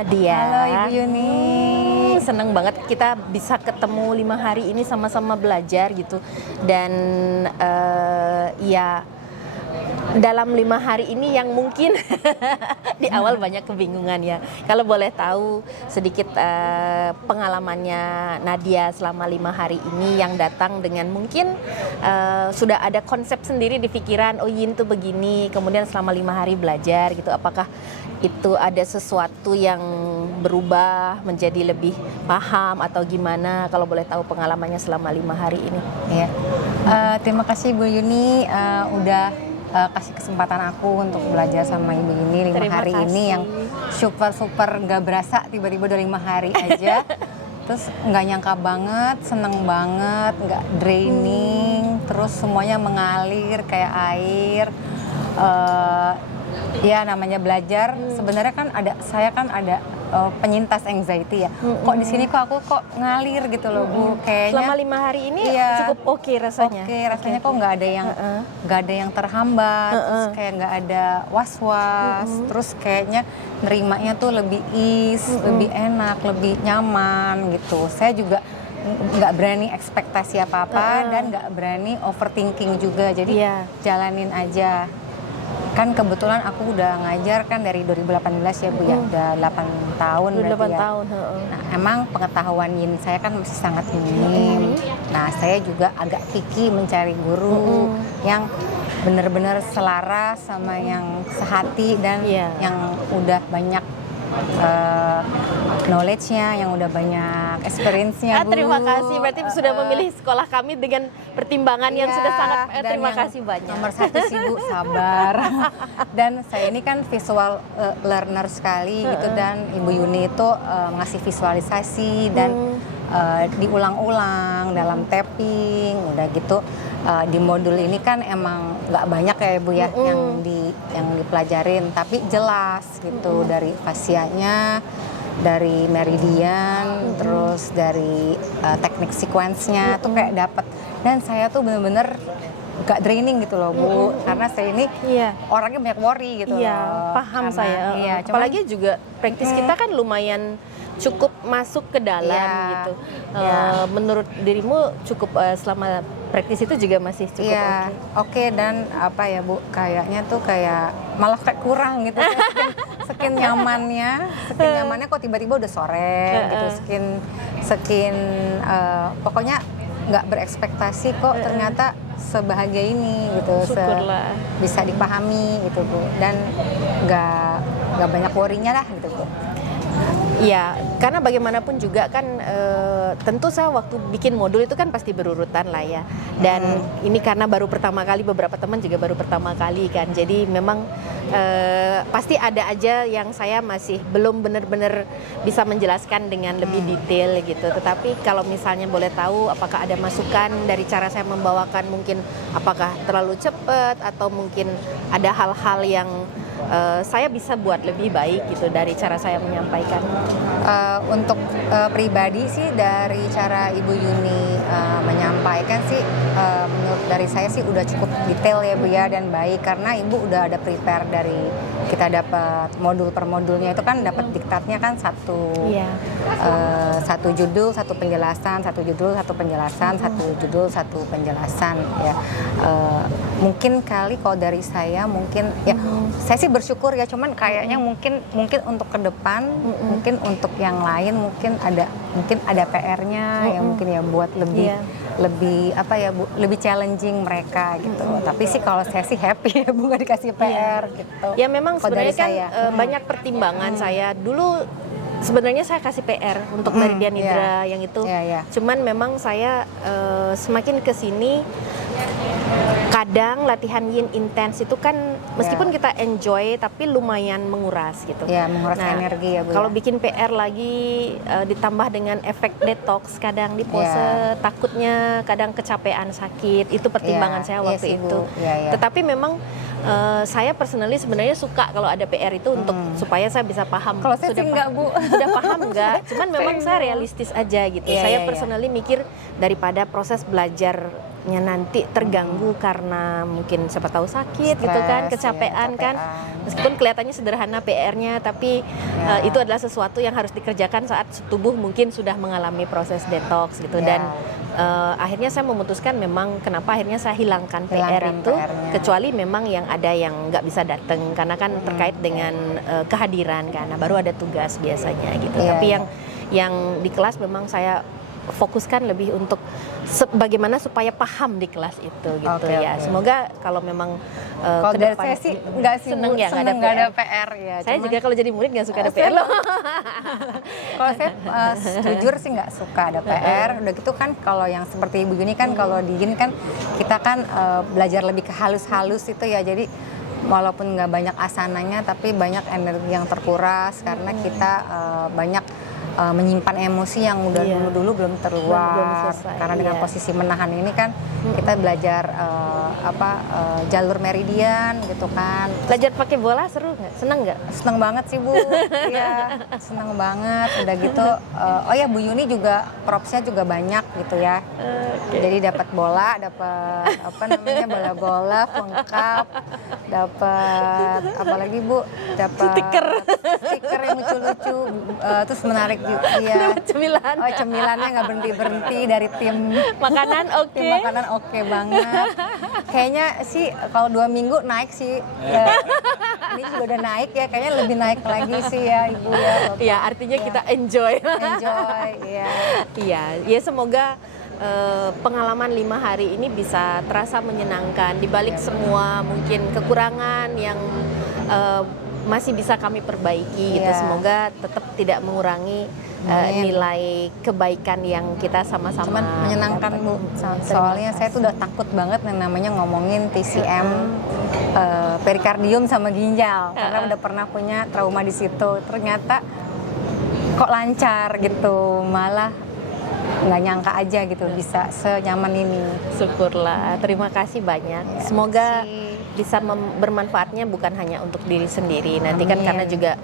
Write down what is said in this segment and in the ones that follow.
Nadia. Halo Ibu Yuni. Seneng banget kita bisa ketemu 5 hari ini sama-sama belajar gitu. Dan ya dalam 5 hari ini yang mungkin di awal banyak kebingungan ya. Kalau boleh tahu sedikit pengalamannya Nadia selama 5 hari ini yang datang dengan mungkin sudah ada konsep sendiri di pikiran, oh Yin tuh begini, kemudian selama 5 hari belajar gitu. Apakah itu ada sesuatu yang berubah menjadi lebih paham atau gimana? Kalau boleh tahu pengalamannya selama 5 hari ini. Ya. Terima kasih Bu Yuni udah kasih kesempatan aku untuk belajar sama Ibu Yuni 5 hari ini yang super nggak berasa tiba-tiba udah 5 hari aja. Terus nggak nyangka banget, seneng banget, nggak draining, terus semuanya mengalir kayak air. Ya namanya belajar sebenarnya kan saya kan ada penyintas anxiety ya. Kok di sini aku kok ngalir gitu loh Bu. Kayaknya selama 5 hari ini cukup oke rasanya. Rasanya kok nggak ada yang terhambat, terus kayak nggak ada was-was, terus kayaknya nerimanya tuh lebih ease, lebih enak, lebih nyaman gitu. Saya juga nggak berani ekspektasi apa-apa dan nggak berani overthinking juga. Jadi jalanin aja. Kan kebetulan aku udah ngajar kan dari 2018 ya Bu ya, udah 8 tahun berarti ya. Nah, emang pengetahuan Yin saya kan masih sangat minim. Nah, saya juga agak picky mencari guru yang benar-benar selaras sama yang sehati dan yang udah banyak knowledge-nya, yang udah banyak experience-nya Bu. Terima kasih, berarti sudah memilih sekolah kami dengan pertimbangan yang sudah sangat, terima kasih banyak. Nomor 1 sih Bu, sabar. Dan saya ini kan visual learner sekali gitu, dan Ibu Yuni itu ngasih visualisasi dan diulang-ulang dalam tapping, udah gitu. Di modul ini kan emang nggak banyak ya Bu ya yang dipelajarin, tapi jelas gitu dari fasianya, dari meridian, terus dari teknik sequence-nya tuh kayak dapet. Dan saya tuh bener-bener gak draining gitu loh Bu, karena saya ini orangnya banyak worry gitu loh. Paham saya. Apalagi juga praktis kita kan lumayan cukup masuk ke dalam gitu. Menurut dirimu cukup selama praktis itu juga masih cukup oke. Dan apa ya Bu, kayaknya tuh kayak malah kayak kurang gitu. Saking nyamannya kok tiba-tiba udah sore gitu. Saking pokoknya nggak berekspektasi kok ternyata sebahagia ini gitu. Bisa dipahami gitu Bu, dan nggak banyak worry-nya lah gitu Bu. Iya, karena bagaimanapun juga kan tentu saya waktu bikin modul itu kan pasti berurutan lah ya. Dan ini karena baru pertama kali, beberapa teman juga baru pertama kali kan. Jadi memang pasti ada aja yang saya masih belum benar-benar bisa menjelaskan dengan lebih detail gitu. Tetapi kalau misalnya boleh tahu apakah ada masukan dari cara saya membawakan, mungkin apakah terlalu cepat atau mungkin ada hal-hal yang saya bisa buat lebih baik gitu dari cara saya menyampaikan. Untuk pribadi sih dari cara Ibu Yuni menyampaikan sih menurut dari saya sih udah cukup detail ya Bu ya, dan baik, karena Ibu udah ada prepare dari kita dapat modul per modulnya itu kan dapat diktatnya kan satu judul satu penjelasan, satu judul satu penjelasan, satu judul satu penjelasan ya. Mungkin kali kalau dari saya mungkin ya saya sih bersyukur ya, cuman kayaknya mungkin untuk ke depan, mungkin untuk yang lain mungkin ada PR-nya ya, mungkin ya buat lebih apa ya Bu, lebih challenging mereka gitu. Tapi sih kalau saya sih happy ya Bu, nggak dikasih PR gitu. Ya memang sebenarnya kan banyak pertimbangan saya dulu. Sebenarnya saya kasih PR untuk Meridian Nidra yang itu. Cuman memang saya semakin kesini kadang latihan Yin intens itu kan meskipun kita enjoy tapi lumayan menguras gitu. Menguras energi ya Bu. Kalau bikin PR lagi ditambah dengan efek detox kadang di pose, takutnya kadang kecapean, sakit. Itu pertimbangan saya waktu itu. Tetapi memang saya personally sebenarnya suka kalau ada PR itu untuk supaya saya bisa paham. Kalau saya sih enggak Bu. Sudah paham enggak? Cuman memang saya realistis aja gitu. Saya personally mikir daripada proses belajar istirahatnya nanti terganggu karena mungkin siapa tahu sakit gitu kan, Stres, kecapean ya, kan. kecapean. Meskipun kelihatannya sederhana PR-nya, tapi itu adalah sesuatu yang harus dikerjakan saat tubuh mungkin sudah mengalami proses detox gitu. Ya. Dan akhirnya saya memutuskan memang kenapa akhirnya saya hilangkan PR Hilangkan itu, PR-nya. kecuali memang yang ada yang nggak bisa datang karena kan terkait dengan kehadiran kan. Nah, baru ada tugas biasanya gitu. Iya, Tapi iya. yang di kelas memang saya fokuskan lebih untuk bagaimana supaya paham di kelas itu gitu Oke, ya. oke. Semoga kalau memang Kalau ke dari depan saya sih nggak sih, seneng Bu, ya seneng nggak ada PR ya. Saya Cuman juga kalau jadi murid nggak suka ada saya PR loh. kalau saya jujur sih nggak suka ada PR. Udah gitu kan kalau yang seperti Ibu Yuni kan kalau di Yin kan kita kan belajar lebih ke halus-halus itu ya. Jadi walaupun nggak banyak asananya tapi banyak energi yang terkuras karena kita banyak menyimpan emosi yang udah Iya. dulu-dulu belum Belum terluar. selesai, Karena dengan iya. posisi menahan ini kan kita belajar jalur meridian gitu kan. Belajar pakai bola seru nggak? Seneng nggak? Seneng banget sih Bu, iya seneng banget. Udah gitu, oh ya Bu Yuni juga propsnya juga banyak gitu ya. Jadi dapat bola, dapat apa namanya bola-bola, lengkap, dapat apa lagi Bu? Dapat stiker yang lucu-lucu, terus menarik juga. Iya. Dapat cemilan. Oh cemilannya nggak berhenti dari tim Makanan oke. tim makanan oke banget. Kayaknya sih kalau 2 minggu naik sih. Ya, ini juga udah naik ya. Kayaknya lebih naik lagi sih ya Ibu ya. Bapak. Iya, artinya Iya. kita enjoy. Enjoy, ya. Iya, ya semoga pengalaman 5 hari ini bisa terasa menyenangkan di balik semua mungkin kekurangan yang masih bisa kami perbaiki gitu. Iya. Semoga tetap tidak mengurangi Amin. nilai kebaikan yang kita sama-sama. Cuman menyenangkan Bu. Soalnya saya tuh udah takut banget yang namanya ngomongin TCM, perikardium sama ginjal. Karena udah pernah punya trauma di situ. Ternyata kok lancar gitu. Malah nggak nyangka aja gitu bisa senyaman ini. Syukurlah, terima kasih banyak. Ya, Semoga makasih. bisa bermanfaatnya bukan hanya untuk diri sendiri. Nanti kan Amin. karena juga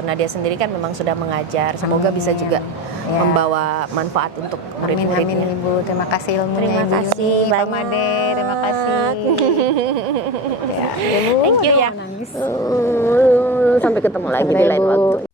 Nadia sendiri kan memang sudah mengajar. Semoga Amin. bisa juga Ya. membawa manfaat untuk Amin, amin murid-muridnya. Ibu. Terima kasih ilmunya Terima Ibu kasih Yuni, Pak banyak. Made. Terima kasih. Ya, Ibu. Thank you Aduh, ya. nangis. Sampai ketemu lagi di lain Ibu. waktu.